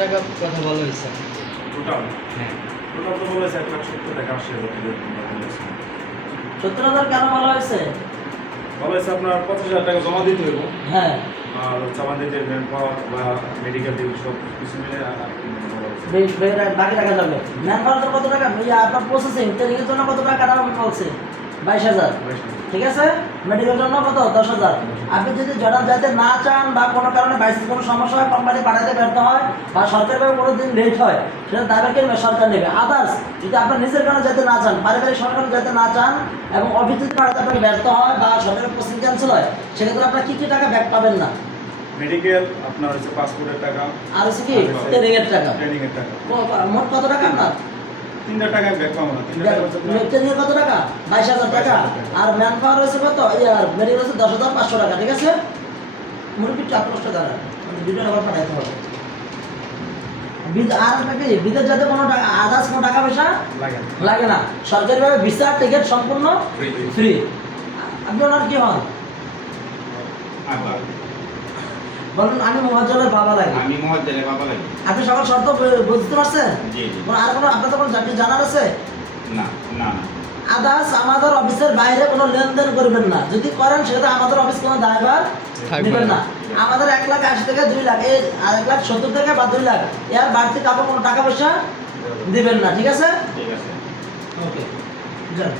টাকা কথা বলা হয়েছে? টোটাল হ্যাঁ, টোটাল তো বলেছে 1,70,000 টাকা 80,000 টাকা বলেছে। 70,000 কেন বলা হয়েছে? বলেছে আপনার 25,000 টাকা জমা দিতে হইব, হ্যাঁ, আর আমাদের যে ম্যান পাওয়ার বা মেডিকেল বিল সব কিছু মিলে বলা হয়েছে। বাকি টাকা যাবে। ম্যান পাওয়ার কত টাকা? আপনার প্রসেসিং ট্রেনিংয়ের জন্য কত টাকা বলছে? 22,000। ঠিক আছে, মেডিকেল জন্য কত? 10,000। আপনি যদি জড়ান যাইতে না চান বা কোনো কারণে বাইসেন্স কোনো সমস্যা হয়, কোম্পানি পাঠাতে ব্যর্থ হয় বা সরকারিভাবে কোনো দিন লেট হয়, সেটা দাবি কে সরকার নেবে। আদার্স যদি আপনার নিজের কারণে যেতে না চান, পারিবারিক সরকার যেতে না চান এবং অফিস যদি পাঠাতে আপনার ব্যর্থ হয় বা সরকারের পোস্টিং ক্যান্সেল হয়, সেক্ষেত্রে আপনার কী কী টাকা ব্যাক পাবেন না? মেডিকেল আপনার হচ্ছে পাসপোর্টের টাকা, আর হচ্ছে কি ট্রেনিংয়ের টাকা। ট্রেনিংয়ের টাকা, মোট কত টাকা আপনার? 3টা টাকা ব্যাক পাবো না। 3টা টাকা হচ্ছে আপনার ট্রেনিং কত টাকা? 22,000 টাকা। আর ম্যান পাওয়ার হয়েছে কত? আর মেডিকেল হচ্ছে 10,500 টাকা। ঠিক আছে, মুরব্বী চাপ কষ্ট দাঁড়ান, দুটো টাকা পাঠাইতে হবে। আর আপনাকে বিদেশ যেতে কোনো টাকা আদার্স কোনো টাকা পয়সা লাগে না। সরকারিভাবে ভিসা টিকিট সম্পূর্ণ ফ্রি। আপনি ওনার কি হন? বলুন, আমি মোহাজ্জলের বাবা লাগে। আমি মোহাজ্জলের বাবা লাগি। আপনি সকল শর্ত বুঝতে পারছেন? জি জি। আর কোনো আপনার তো কোনো জানার আছে? না না না। আদার্স আমাদের অফিসের বাইরে কোনো লেনদেন করবেন না। যদি করেন সেটা আমাদের অফিস কোনো দায়ভার নেবেন না। আমাদের 1,80,000 থেকে 2 লাখ, এই 1,70,000 থেকে বা 2 লাখ, এর বাড়তি কাউকে কোনো টাকা পয়সা দিবেন না। ঠিক আছে? ঠিক আছে। ওকে, যান।